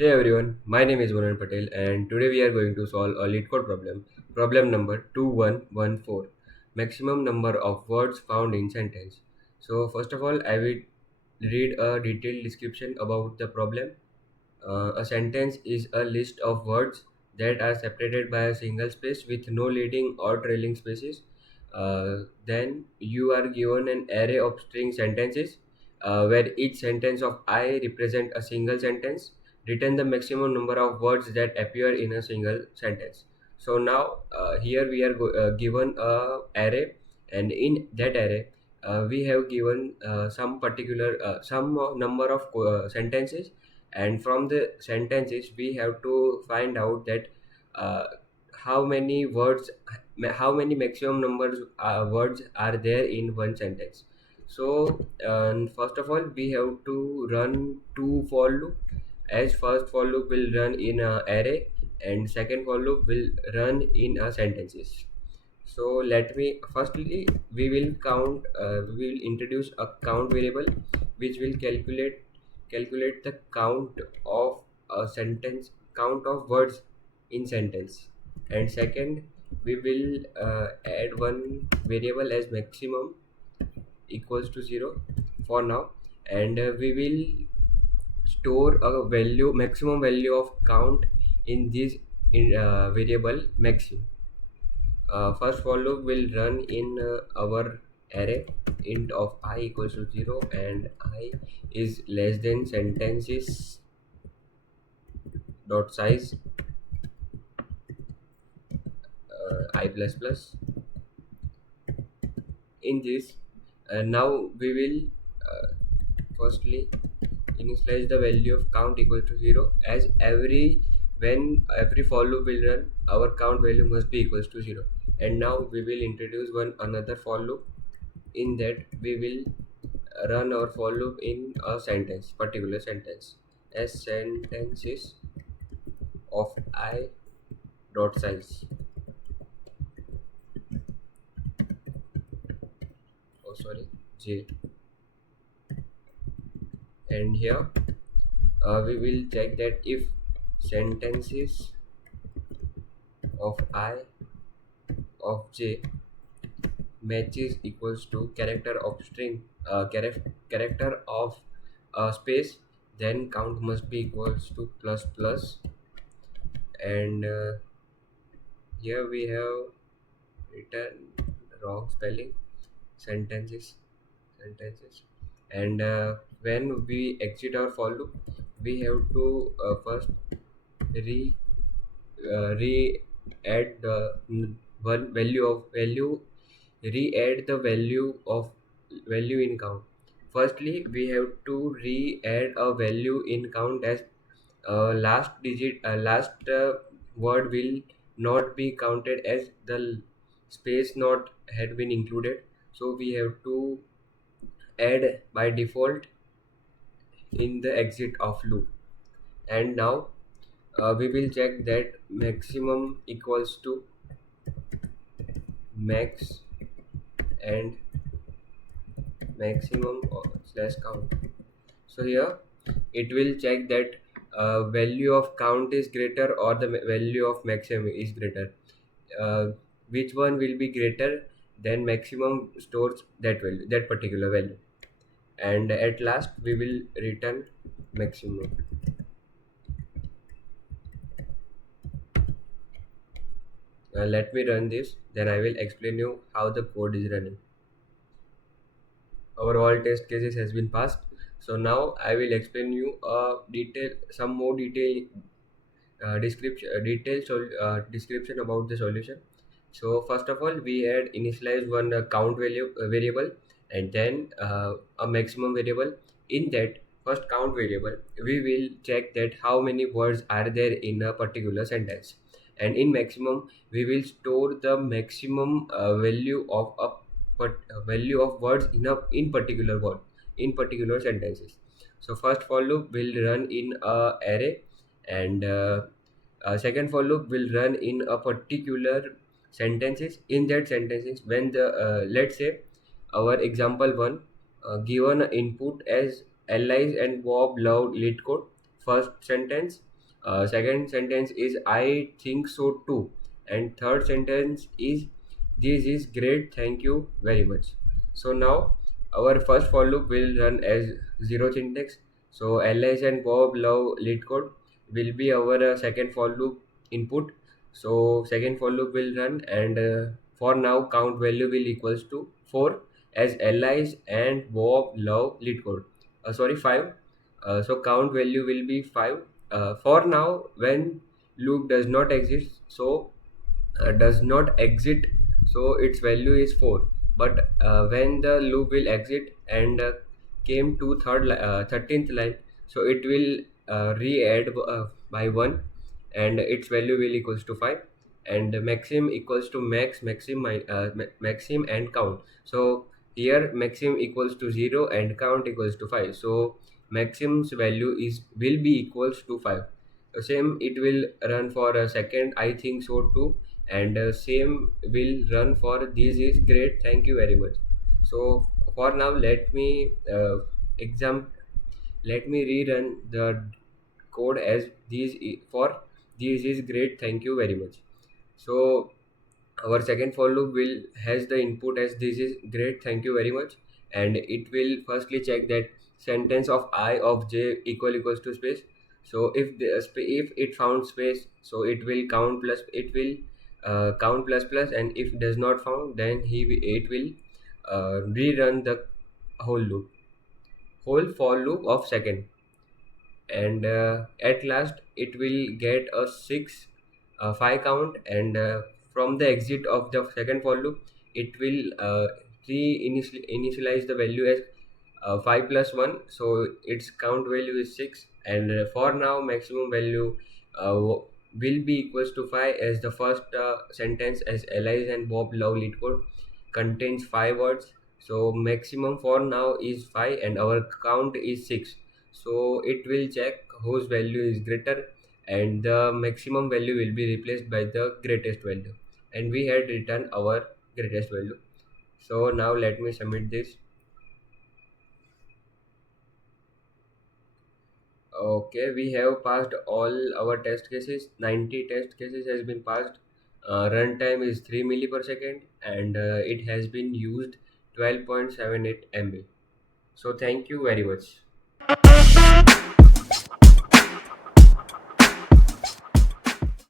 Hey everyone, my name is Vanan Patel and today we are going to solve a LeetCode problem. Problem number 2114. Maximum number of words found in sentence. So first of all, I will read a detailed description about the problem. A sentence is a list of words that are separated by a single space with no leading or trailing spaces. Then you are given an array of string sentences where each sentence of I represent a single sentence. Return the maximum number of words that appear in a single sentence. So now here we are given a array, and in that array we have given some number of sentences, and from the sentences we have to find out that uh, how many words how many maximum numbers words are there in one sentence. So first of all we have to run two for loop, as first for loop will run in a array and second for loop will run in a sentences. So let me firstly we will introduce a count variable which will calculate the count of a sentence, count of words in sentence. And second, we will add one variable as maximum equals to 0 for now, and we will store a value, maximum value of count in this variable maximum. First for loop will run in our array int of I equals to 0 and I is less than sentences dot size I plus plus. In this now we will firstly initialize the value of count equal to 0, as when every for loop will run, our count value must be equals to 0. And now we will introduce one another for loop. In that we will run our for loop in a sentence, particular sentence, as sentences of I dot size. Oh sorry, j. And here we will check that if sentences of I of j matches equals to character of string, character of space, then count must be equals to plus plus. And here we have written wrong spelling, sentences sentences. And when we exit our for loop we have to first re re add the one value of value re-add the value in count. Firstly we have to re-add a value in count, as last word will not be counted as the space not had been included. So we have to add by default in the exit of loop. And now we will check that maximum equals to max and maximum slash count. So here it will check that value of count is greater or the value of maximum is greater. uh, which one will be greater, then maximum stores that value, that particular value. And at last we will return maximum. Let me run this, then I will explain you how the code is running. Our all test cases has been passed. So now I will explain you some more description about the solution. So first of all we had initialized one count value variable, and then a maximum variable. In that first count variable we will check that how many words are there in a particular sentence, and in maximum we will store the maximum value of a value of words in particular word, in particular sentences. So first for loop will run in a array, and second for loop will run in a particular sentences. In that sentences when the let's say our example one given input as Alice and Bob loved LeetCode. First sentence, Second sentence is I think so too. And third sentence is this is great, thank you very much. So now our first for loop will run as zero syntax. So Alice and Bob love lead code will be our second for loop input. So second for loop will run, and for now count value will equals to 4 as Alice and Bob love lead code. Sorry, 5. So count value will be 5 for now. When loop does not exist, so does not exit, so its value is 4. But when the loop will exit and came to 13th line, so it will re-add by 1, and its value will equals to 5. And maxim equals to maxim and count. So here maxim equals to 0 and count equals to 5. So maxim's value is will be equals to 5. Same it will run for a second I think so too, and same will run for this is great, thank you very much. So for now exam let me rerun the code as for this is great, thank you very much. So our second for loop will has the input as this is great, thank you very much, and it will firstly check that sentence of I of j equals to space. So if it found space, so it will count plus, it will count plus plus, and if does not found, then it will rerun the whole for loop of second. And at last it will get a 6 5 count, and from the exit of the second for loop it will initialize the value as 5 plus 1, so its count value is 6. And for now maximum value will be equals to 5, as the first sentence as Alice and Bob love lead code contains 5 words. So maximum for now is 5 and our count is 6. So it will check whose value is greater, and the maximum value will be replaced by the greatest value, and we had written our greatest value. So now let me submit this. Okay, we have passed all our test cases. 90 test cases has been passed. Runtime is 3 milli per second, and it has been used 12.78 MB. So thank you very much.